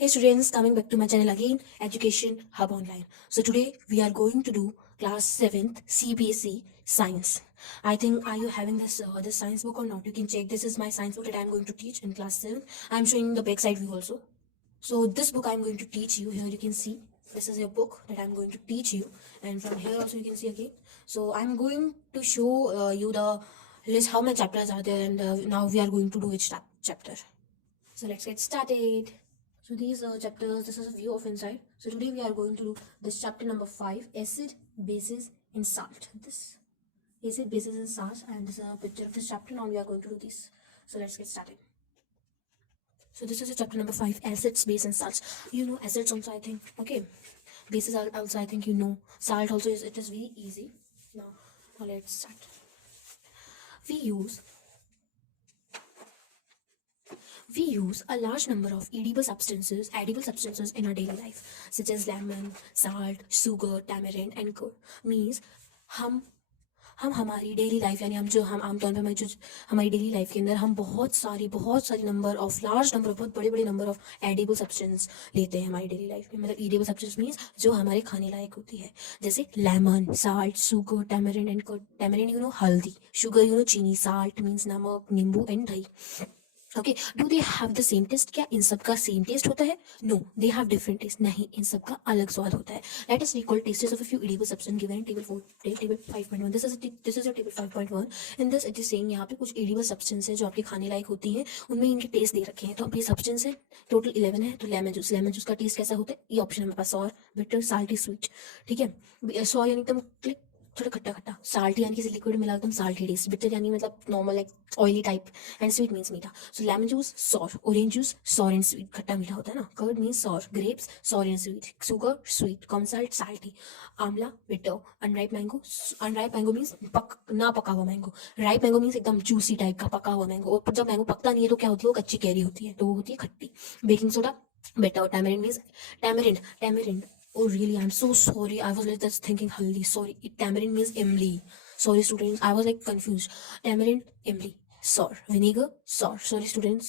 Hey students, coming back to my channel again, Education Hub Online. So today we are going to do class 7th CBSE Science. I think, are you having this science book or not? You can check. This is my science book that I am going to teach in class 7. I am showing the backside view also. So this book I am going to teach you. Here you can see this is a book that I am going to teach you, and from here also you can see again. So I am going to show you the list how many chapters are there, and now we are going to do each chapter. So let's get started. So these chapters, this is a view of inside. So today we are going to do this chapter number 5, acid, bases and salt. This acid, bases and salts, and this is a picture of this chapter. Now we are going to do this. So let's get started. So this is a chapter number 5, acids, base and salts. You know acids also, I think. Okay. Bases are also, I think you know. Salt also is, it is very easy. Now let's start. We use a large number of edible substances in our daily life, such as lemon, salt, sugar, tamarind, and curd. Means हम हमारी daily life यानी हम आमतौर पर हमारी daily life के अंदर हम बहुत सारी लार्ज नंबर बहुत बड़े नंबर ऑफ एडिबल सब्सटेंस लेते हैं हमारी डेली लाइफ में. मतलब एडिबल सब्सटेंस मीन्स जो हमारे खाने लायक होती है, जैसे lemon, salt, sugar, tamarind and curd. Tamarind हल्दी, शुगर चीनी, साल्ट मीन्स नमक, नींबू एंड दही. Okay, do they have the same taste? क्या इन सब का सेम टेस्ट होता है? No, they have different taste. नहीं, इन सब का अलग स्वाद होता है. Let us recall tastes of a few edible substance given in table 5.1. This is your table 5.1. In this it is saying यहाँ पे कुछ एडिबल सब्सटेंस है जो आपके खाने लायक होती हैं, उनमें इनके टेस्ट दे रखे हैं. तो अब ये सब्सटेंस है टोटल 11 है. तो लेमन जूस का टेस्ट कैसा होता है? ये ऑप्शन हमारे पास सॉर, बिटर, साल्टी, स्वीट. ठीक है, सॉर यानी एकदम थोड़ा खट्टा खट्टा, साल्टी यानी किसी लिक्विड मिला एकदम साल्टी टेस्ट, बिटर यानी मतलब normal like oily type, and sweet means मीठा. So lemon juice sour, orange juice sour and sweet, खट्टा मीठा होता है ना. Curd means sour, grapes sour and sweet, sugar sweet, common salt salty, आंवला bitter, unripe mango means ना पका हुआ मैंगो, राइप मैंगो मीन्स एकदम जूसी टाइप का पका हुआ मैंगो. और जब मैंगो पकता नहीं है तो क्या होती है? वो कच्ची कैरी होती है, तो वो होती है खट्टी. Baking soda bitter. Tamarind means tamarind. Oh really, I'm so sorry. I was like just thinking haldi. Sorry, tamarind means imli. Sorry students, I was like confused. Tamarind, imli. Sour. Vinegar, sour. Sorry students.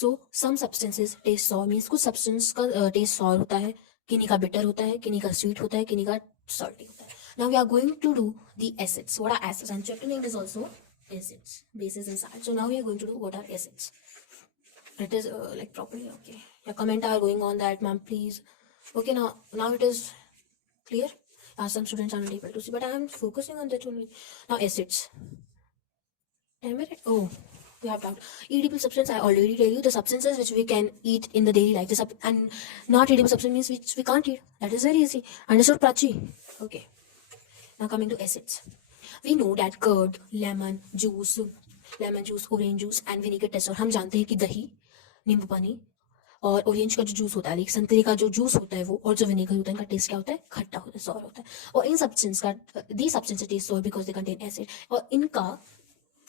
So some substances taste sour means कुछ substance का taste sour होता है, किन्हीं का bitter होता है, किन्हीं का sweet होता है, किन्हीं का salty होता है. Now we are going to do the acids. What are acids? And chapter name is also acids, bases and salts. So now we are going to do what are acids. It is like properly okay. Your comment are going on that, ma'am, please. Okay, now it is clear. Some students are not able to see, but I am focusing on that only. Now acids. Oh, we have doubt. Edible substance, I already tell you, the substances which we can eat in the daily life. And not edible substance means which we can't eat. That is very easy. Understood, Prachi? Okay. Now coming to acids. We know that curd, lemon juice, orange juice and vinegar taste. और हम जानते हैं कि दही, नींबू पानी और orange का जो जूस होता है, संतरे का जो जूस होता है वो, और जो विनेगर होता है, इनका टेस्ट क्या होता है? खट्टा होता है, सॉर होता है. और इन सब्सटेंस का the substance taste sour because they contain acid. और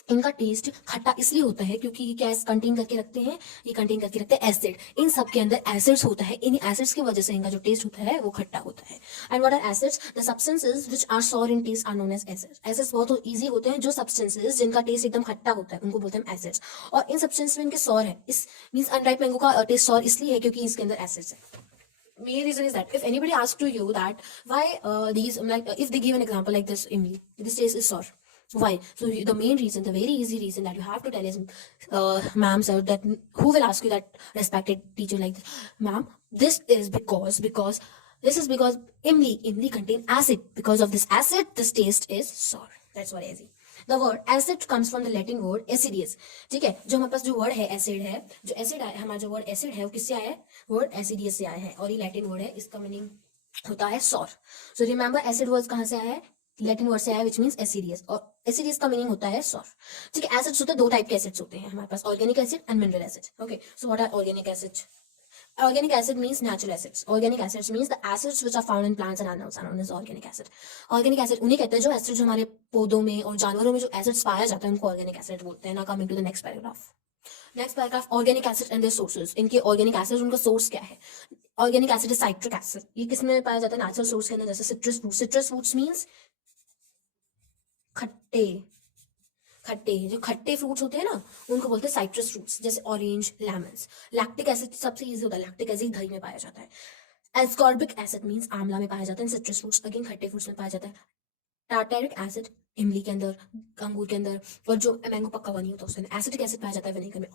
इनका टेस्ट खट्टा इसलिए होता है क्योंकि ये क्या कंटेन करके रखते हैं? ये कंटेन करके रखते हैं एसिड. इन सब के अंदर एसिड्स होता है. इन एसिड्स की वजह से इनका जो टेस्ट होता है वो खट्टा होता है. And what are acids? The substances which are sour in taste are known as acids. Acids बहुत इजी होते हैं. जो सब्सटेंसेस जिनका टेस्ट एकदम खट्टा होता है उनको बोलते हैं एसिड्स. और इन सब्सटेंस में इनके सॉर है. इस मींस अनराइप मैंगो का टेस्ट सॉर इसलिए है क्योंकि इसके अंदर एसिड्स है. Main reason is that if anybody asks to you that why these like if they give an example like this imli, this taste is sour. Why? So the main reason, the very easy reason that you have to tell is, ma'am, sir, that who will ask you that respected teacher like this, ma'am, this is because imli contain acid. Because of this acid, this taste is sour. That's what easy. The word acid comes from the Latin word acidius. ठीक है, जो हमारे पास जो word है acid है, जो acid है, हमारा जो वर्ड एसिड है वो किससे आया है? वर्ड एसिडियस से आया है. और ये लैटिन वर्ड है, इसका मीनिंग होता है sour. So remember acid word कहाँ से आया है? लैटिन वर्ड से आया विच मीन्स एसिडियस. और एसिडियस का मीनिंग होता है सॉर. ठीक है, एसिड्स होते हैं दो टाइप के एसिड्स होते हैं हमारे पास, organic acid and mineral acid. Okay, so what are organic acid? Organic acid means natural acids. Organic acids means the acids which are found in plants and animals are known as organic acid. Organic acid उन्हें कहते हैं जो acid हमारे पौधों में और जानवरों में जो एसिड्स पाया जाता है उनको ऑर्गेनिक एसिड बोलते हैं. ना coming to the next paragraph. Organic acid and their sources. इनके ऑर्गेनिक एसिड उनका सोर्स क्या है? Organic acid is citric acid. ये किसमें पाया जाता है? नेचुरल सोर्स के अंदर, जैसे सिट्रस फ्रूट्स मींस खट्टे खट्टे, जो खट्टे फ्रूट्स होते हैं ना उनको बोलते हैं साइट्रस फ्रूट्स, जैसे ऑरेंज, लेमन्स। लैक्टिक एसिड सबसे इजी होता है, लैक्टिक एसिड दही में पाया जाता है। एस्कॉर्बिक एसिड मींस आंवला में पाया जाता है। सिट्रस फ्रूट्स अगेन खट्टे फ्रूट्स में पाया जाता है। टार्टेरिक एसिड इमली के अंदर, अंगूर के अंदर, और जो मैंगो पक्का हुआ नहीं होता उसके अंदर। एसिटिक एसिड पाया जाता है विनेगर में।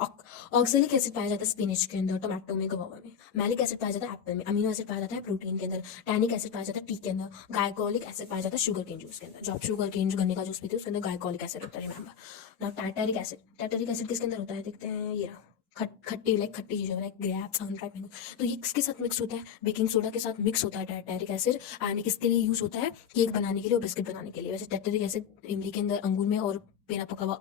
ऑक्सैलिक एसिड पाया जाता है स्पिनच के अंदर, टोमेटो में, गवावा में। मैलिक एसिड पाया जाता है एप्पल में। अमीनो एसिड पाया जाता है प्रोटीन के अंदर। टैनिक एसिड पाया जाता है टी के अंदर। गायकोलिक एसिड पाया जाता है शुगर केन जूस के अंदर। जो आप शुगर केन गन्ने का जूस पीते हो उसके अंदर गायकोलिक एसिड होता है, रिमेंबर। नाउ टार्टेरिक एसिड किसके अंदर होता है, देखते हैं, ये रहा। खट्टी, लाइक खट्टी चीजें, लाइक ग्रेप्स, अनराइप मैंगो। तो ये किसके साथ मिक्स होता है, बेकिंग सोडा के साथ मिक्स होता है टार्टेरिक एसिड। एंड किसके लिए यूज होता है, केक बनाने के लिए और बिस्किट बनाने के लिए। वैसे टार्टेरिक एसिड इमली के अंदर, अंगूर में और पेड़ा पका हुआ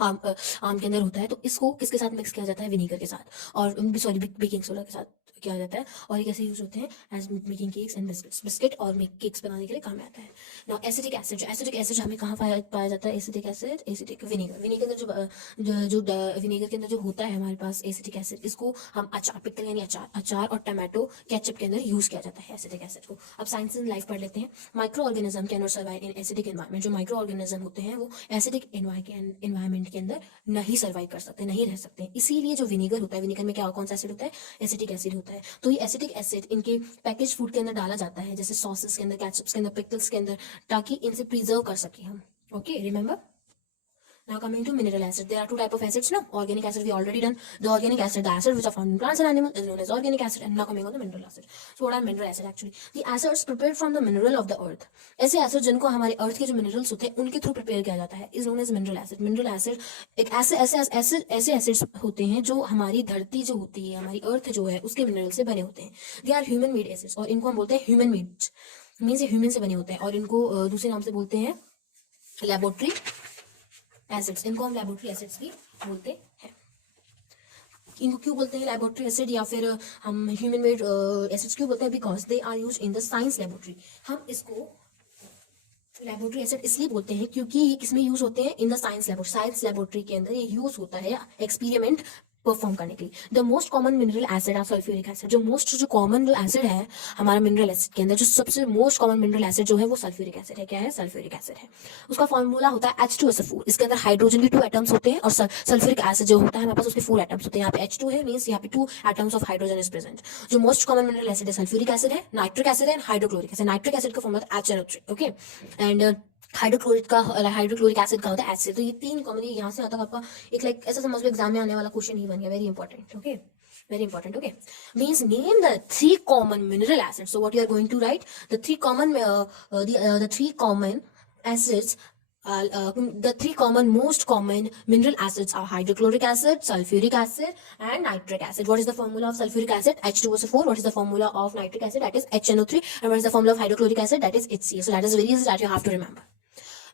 आम के अंदर होता है। तो इसको किसके साथ मिक्स किया जाता है, विनीगर के साथ, और सॉरी बेकिंग सोडा के साथ किया जाता है। और ये कैसे यूज होते हैं, as making cakes and biscuit और केक्स बनाने के लिए काम में आता है। नाउ एसिटिक एसिड, जो एसिटिक एसिड हमें कहाँ पाया जाता है, acetic acid, acetic vinegar, vinegar के अंदर जो विनेगर के अंदर जो होता है हमारे पास एसिटिक एसिड, इसको हम अचार, पिकल यानी अचार और टमाटो केचप के अंदर यूज किया जाता है एसिटिक एसिड को। अब साइंस इन लाइफ पढ़ लेते हैं। Micro organism can not survive in acidic environment. जो माइक्रो ऑर्गेनिज्म होते हैं वो एसिडिक एनवायरमेंट के अंदर नहीं सर्वाइव कर सकते, नहीं रह सकते। इसीलिए जो विनेगर होता है, विनेगर में क्या, कौन सा एसिड होता है, एसिटिक एसिड होता है। तो ये एसिटिक एसिड इनके पैकेज फूड के अंदर डाला जाता है, जैसे सॉसेस के अंदर, केचप्स के अंदर, पिकल्स के अंदर, ताकि इनसे प्रिजर्व कर सके हम। Okay, remember. Now coming to mineral acid, there are two type of acids. No, organic acid we already done. The organic acid, the acid which are found in plants and animals, is known as organic acid. And now coming on the mineral acid. So what are mineral acid actually? The acids prepared from the mineral of the earth. ऐसे acid जिनको हमारे अर्थ के जो minerals होते हैं उनके through prepare किया जाता है, is known as mineral acid. Mineral acid एक ऐसे एसिड्स होते हैं जो हमारी धरती जो होती है, हमारी अर्थ जो है, उसके मिनरल से बने होते हैं। They are human made acids, और इनको हम बोलते हैं ह्यूमन मेड, मीन्स ह्यूमन से बने होते हैं, और इनको दूसरे नाम से बोलते हैं लेबोरेटरी एसिड्स। इनको हम लेबोरेटरी एसिड्स भी बोलते हैं। इनको क्यों बोलते हैं लेबोरेटरी एसिड या फिर हम ह्यूमन मेड एसिड्स क्यों बोलते हैं, because they are use in the science laboratory. हम इसको लेबोरेटरी एसिड इसलिए बोलते हैं क्योंकि ये किसमें यूज होते हैं, इन द साइंस लेबोरेटरी के अंदर ये यूज होता है एक्सपेरिमेंट परफॉर्म करने के लिए। The most common mineral acid are sulphuric acid. जो कॉमन जो एसिड है हमारा मिनरल एसिड के अंदर, जो सबसे मोस्ट कॉमन मिनरल एसिड जो है वो सल्फ्यूरिक एसिड है। क्या है, सल्फ्यूरिक एसिड है। उसका फॉर्मूला होता है H2SO4। इसके अंदर हाइड्रोजन के 2 एटम्स होते हैं, और सल्फ्यूरिक एसिड जो होता है हमारे पास उसके 4 एटम्स होते हैं। यहाँ पे H2 है, मींस यहाँ पे 2 atoms of hydrogen is present. जो मोस्ट कॉमन मिनरल एसिड है सल्फ्यूरिक एसिड है, नाइट्रिक एसिड है, हाइड्रोक्लोरिक एसिड। नाइट्रिक एसिड का formula HNO3। Okay, and hydrochloric acid का होता है एसिड। तो ये तीन कॉमन, यहाँ से आता है आपका एक लाइक ऐसा समझ लो एग्जाम में आने वाला क्वेश्चन ही बन गया, very important. Okay, very important. Okay, means name the 3 common mineral acids. So what you are going to write, the 3 common the 3 common acids, the 3 common most common mineral acids are hydrochloric acid, sulfuric acid and nitric acid. What is the formula of sulfuric acid? H2SO4. What is the formula of nitric acid? That is HNO3. And what is the formula of hydrochloric acid? That is HCl. So that is very easy that you have to remember.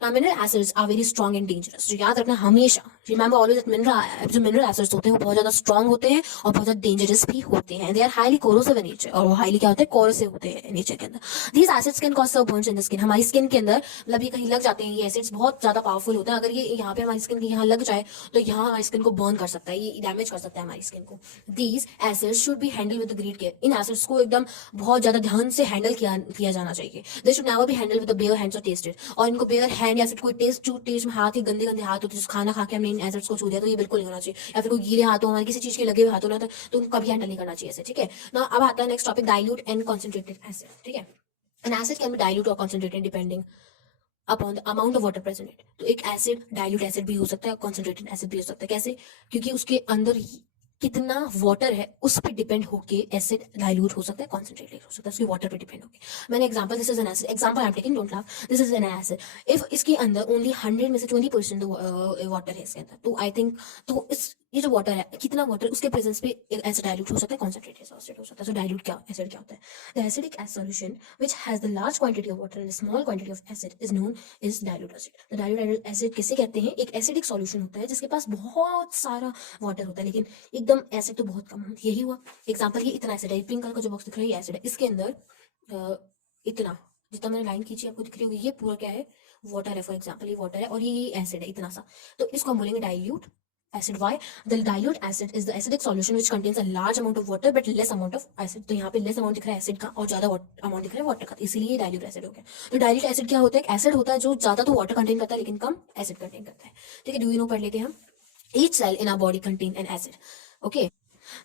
Now mineral acids are very strong and dangerous. तो याद रखना हमेशा, remember always that जो mineral acids होते हैं वो बहुत ज्यादा strong होते हैं और बहुत ज्यादा dangerous भी होते हैं। They are highly corrosive in nature, और वो highly क्या होते हैं, corrosive होते हैं नेचर के अंदर। These acids can cause burns in the skin. हमारी स्किन के अंदर मतलब ये कहीं लग जाते हैं, ये एसिड्स बहुत ज्यादा पावरफुल होते हैं। अगर ये यहाँ पे हमारी स्किन के यहाँ लग जाए तो यहाँ हमारी स्किन को बर्न कर सकता है, ये डैमेज कर सकता है हमारी स्किन को। These acids should be handled with great care. In acids को एकदम बहुत ज्यादा ध्यान से हैंडल किया जाना चाहिए। They should never be handled with the bare hands or tasted. और इनको bare hand या फिर कोई टेस्ट में हाथ ही गंदे हाथ होते हैं, खाना खा के हमने इन एसिड्स को छू दिया तो ये बिल्कुल नहीं होना चाहिए। या फिर कोई गीले हाथों, हमारे किसी चीज के लगे हुए हाथों ना, तो उनको कभी हैंडल नहीं करना चाहिए ऐसे, ठीक है ना। अब आता है next topic, dilute and concentrated acid. ठीक है, an acid can be dilute और concentrated depending upon the amount of water present in it. तो एक एसिड डाइल्यूट एसिड भी हो सकता है, कॉन्सेंट्रेटेड एसिड भी हो सकता है। कैसे, क्योंकि उसके अंदर कितना वाटर है उस पर डिपेंड होके एसिड डाइल्यूट हो सकता है, कॉन्सेंट्रेटेड हो सकता है, उसके वाटर पे डिपेंड होके। मैंने example, this is an acid, example I am taking, don't laugh, this is an acid. If इसके अंदर ओनली 100 में से 20% वाटर है इसके अंदर, तो आई थिंक तो ये जो वाटर है, कितना वाटर उसके प्रेजेंस पे एसिड डाइल्यूट हो सकता है, कॉन्सेंट्रेटेड एसिड हो सकता है। सो डाइल्यूट क्या, एसिड क्या होता है, the acidic solution which has the large quantity of water and small quantity of acid is known is dilute acid. The dilute acid किसे कहते हैं, एक एसिडिक सॉल्यूशन होता है जिसके पास बहुत सारा वाटर होता है लेकिन एकदम एसिड तो बहुत कम होता है। यही हुआ एग्जांपल, ये इतना एसिड है, पिंक कलर का जो बॉक्स दिख रहा है ये एसिड है, इसके अंदर इतना जितना मैंने लाइन खींची आपको दिख रही होगी, ये पूरा क्या है, वाटर है। फॉर एग्जांपल ये वाटर है और ये एसिड है इतना सा, तो इसको हम बोलेंगे dilute acid. Why? The dilute acid is the acidic solution which contains a large amount of water but less amount of acid. तो यहाँ पे less amount दिख रहा है acid का और ज्यादा amount दिख रहा है water का, इसीलिए ये dilute acid हो गया. तो dilute acid क्या होता है? एक acid होता है जो ज्यादा तो water contain करता है लेकिन कम acid contain करता है. ठीक है, do you know? पढ़ लेते हैं हम. Each cell in our body contain an acid. Okay.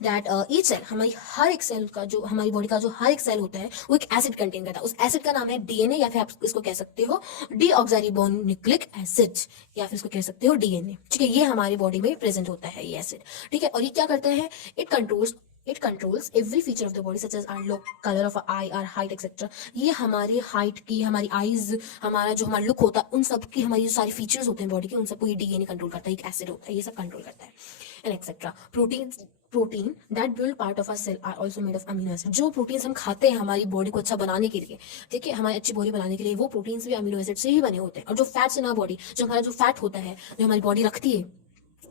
That each cell, हमारी हर एक सेल का जो हमारी बॉडी का जो हर एक सेल होता है वो एक एसिड कंटेन करता है. उस एसिड का नाम है डीएनए, या फिर आप इसको कह सकते हो डीऑक्साइरिबोन्यूक्लिक एसिड, या फिर इसको कह सकते हो डीएनए. ठीक है, ये हमारी बॉडी में प्रेजेंट होता है ये एसिड. ठीक है, और ये क्या करता है? It controls every feature of the body such as our look, colour of eye, our height etcetera. ये हमारी हाइट की, हमारी आईज, हमारा जो हमारा लुक होता है, उन सब की, हमारी जो सारी फीचर्स होते हैं बॉडी के, उन सबको ये डीएनए कंट्रोल करता है. एक एसिड होता है, ये सब कंट्रोल करता है and etcetera. Protein that build part of our cell are also made of amino acid. जो प्रोटीन्स हम खाते हैं हमारी बॉडी को अच्छा बनाने के लिए, ठीक है, हमारी अच्छी बॉडी बनाने के लिए, वो प्रोटीन्स भी अमीनो एसिड से ही बने होते हैं. और जो फैट्स इन आवर बॉडी, जो हमारा जो फैट होता है, जो हमारी बॉडी रखती है,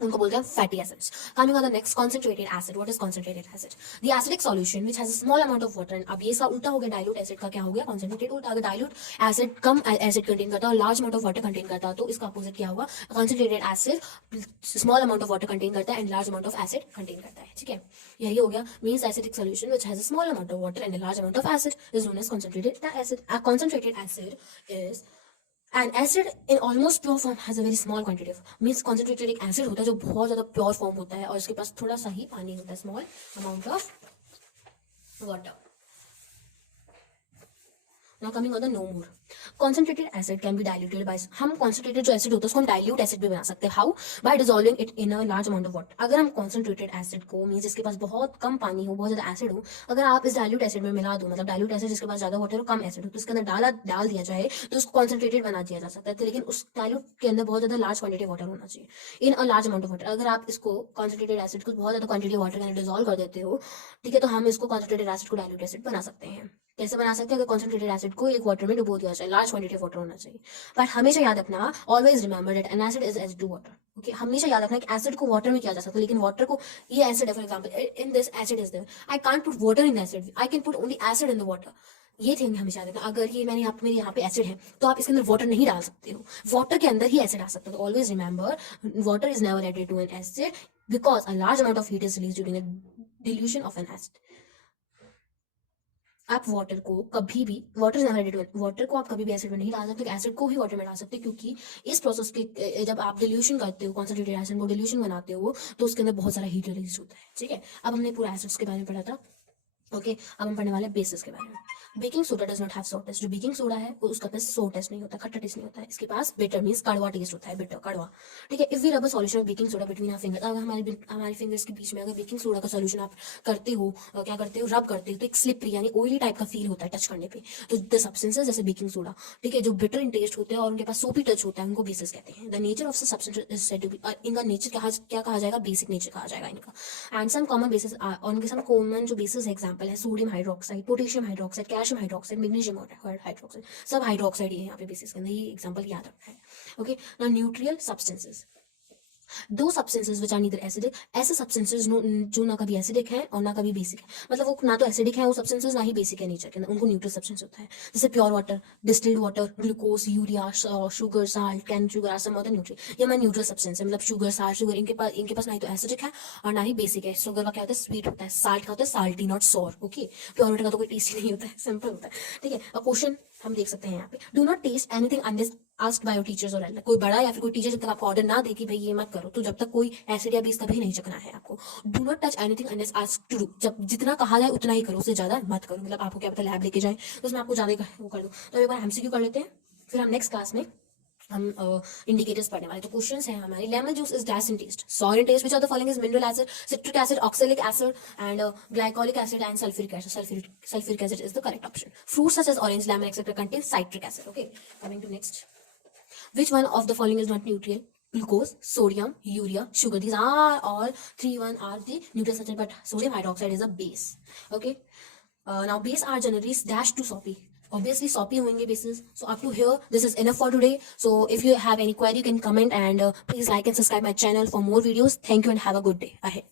उनको बोलते हैं fatty acids. Coming on the next, concentrated acid. What is concentrated acid? The acidic solution which has a small amount of water. अब ये सब उल्टा हो गया, डाइल्यूट एसिड का क्या हो गया? concentrated. उल्टा. अगर डाइल्यूट एसिड कम एसिड कंटेन करता है और large amount of water contain करता है, तो इसका अपोजिट क्या होगा? concentrated acid small amount of water contain करता है and large amount of acid contain करता है. ठीक है, यही हो गया. Means acidic solution which has a small amount of water and a large amount of acid is known as concentrated acid. A concentrated acid is an acid in almost pure form has a very small quantity of, means concentrated एक acid होता है जो बहुत ज़्यादा pure form होता है और इसके पास थोड़ा सा ही पानी होता है, small amount of water. Now coming on the no more. Concentrated acid can be diluted by, हम concentrated जो acid होता है उसको हम dilute acid भी बना सकते हैं. How? By dissolving it in a large amount of water. अगर हम concentrated acid को, मीन्स जिसके पास बहुत कम पानी हो, बहुत ज़्यादा acid हो, अगर आप इस dilute acid में मिला दो, मतलब dilute acid जिसके पास ज़्यादा water हो, कम acid हो, तो इसके अंदर डाल दिया जाए तो उसको concentrated बना दिया जा सकता है. लेकिन उस dilute के अंदर बहुत ज़्यादा large quantity water होना चाहिए, in a large amount of water. अगर आप इसको concentrated acid को बहुत ज़्यादा quantity water के अंदर dissolve कर देते हो, ठीक है, तो हम इसको concentrated acid को dilute acid बना सकते हैं. कैसे बना सकते हैं? अगर concentrated acid को एक वाटर में डुबो दिया जाए, लार्ज क्वांटिटी ऑफ वाटर होना चाहिए. बट हमेशा याद रखना, always remember that an acid is add to water. Okay, हमेशा याद रखना कि एसिड को वाटर में किया जा सकता है, लेकिन वाटर को, ये एसिड है for example, in this acid is there, I can't put water in acid, I can put only acid in the water. ये थिंग हमेशा याद रखना. अगर ये मेरे यहाँ पे एसिड है तो आप इसके अंदर वाटर नहीं डाल सकते हो, वाटर के अंदर ही एसिड आ सकता है. तो always remember, water is never added to an acid because a large amount of heat is released during the dilution of an acid. आप वाटर को कभी भी, वाटर को आप कभी भी एसिड में नहीं डाल सकते, एसिड को ही वाटर में डाल सकते, क्योंकि इस प्रोसेस के जब आप डिल्यूशन करते हो, कॉन्सेंट्रेटेड एसिड को डिल्यूशन बनाते हो, तो उसके अंदर बहुत सारा हीट रिलीज होता है. ठीक है, अब हमने पूरा एसिड्स के बारे में पढ़ा था. ओके, अब हम पढ़ने वाले हैं बेसिस के बारे में. Baking soda does not have सोर टेस्ट. जो बेकिंग सोडा है वो उसका पास सोर टेस्ट नहीं होता, खट्टा टेस्ट नहीं होता है. इसके पास बिटर मींस कड़वा टेस्ट होता है, बिटर, कड़वा. ठीक है, if we rub a solution of baking soda between our finger, अगर हमारे फिंगर्स के बीच में अगर बेकिंग सोडा का सॉल्यूशन आप करते हो, क्या करते हो, रब करते हो, तो एक स्लिपरी यानी ऑयली टाइप का फील होता है टच करने पे. तो द सब्सटेंसेस जैसे बेकिंग सोडा, ठीक है, जो बिटर इन टेस्ट होते हैं और उनके पास सोपी टच होता है, उनको बेसिस कहते हैं. The nature of the substance is said to be, इनका नेचर क्या कहा जाएगा? बेसिक नेचर कहा जाएगा इनका. एंड सम कॉमन बेसिस, और उनके सम कॉमन जो बेसिस एग्जांपल है, sodium hydroxide, potassium hydroxide, calcium hydroxide, magnesium hydroxide, सब हाइड्रोक्साइड ही है यहाँ पे बेसिस के अंदर. ये एग्जांपल याद रखना है. Okay, now neutral substances. Those substances which are neither acidic, ऐसे सब्सटेंसेस जो ना कभी एसिडिक है और ना कभी बेसिक है, मतलब वो ना तो एसिडिक है वो सब्सटेंसेस, ना ही बेसिक है नेचर के अंदर, उनको न्यूट्रल सब्सटेंस होता है. जैसे pure water, distilled water, glucose, urea, sugar, salt, cane sugar are some other neutral. ये हमारे न्यूट्रल सब्सटेंस है, मतलब शुगर, साल्ट, शुगर, इनके पास ना ही तो एसिडिक है और ना ही बेसिक है. शुगर का क्या होता है? स्वीट होता है. साल्ट का होता है salty, not sour. Okay, pure water का तो कोई टेस्ट नहीं होता है, सिंपल होता है. ठीक है, क्वेश्चन हम देख सकते हैं यहाँ पे. Do not taste anything unless asked by your teachers और एल्डर. कोई बड़ा या फिर कोई टीचर जब तक आपको ऑर्डर ना दे कि भाई ये मत करो, तो जब तक कोई एसिड या बेस कभी नहीं चखना है आपको. Do not touch anything unless asked to do. जब जितना कहा जाए उतना ही करो, उससे ज्यादा मत करो. मतलब आपको क्या पता लैब लेके जाए तो उसमें आपको ज्यादा वो कर दो. तो एक बार एमसीक्यू कर लेते हैं, फिर हम नेक्स्ट क्लास में हम इंडिकेटर्स पढ़ने वाले. तो क्वेश्चंस हैं हमारे. Lemon juice is dash in taste, sour in taste, which are the following is mineral acid, citric acid, oxalic acid and glycolic acid and sulphuric acid. Sulphuric acid is the correct option. Fruits such as orange, lemon etcetera contain citric acid. Okay, coming to next. Which one of the following is not neutral? Glucose, sodium, urea, sugar. These are all are the neutral substances, but sodium hydroxide is a base. Okay. Now base are generally dash to soppy. Obviously soppy होंगे bases. So up to here, this is enough for today. So if you have any query, you can comment and please like and subscribe my channel for more videos. Thank you and have a good day ahead.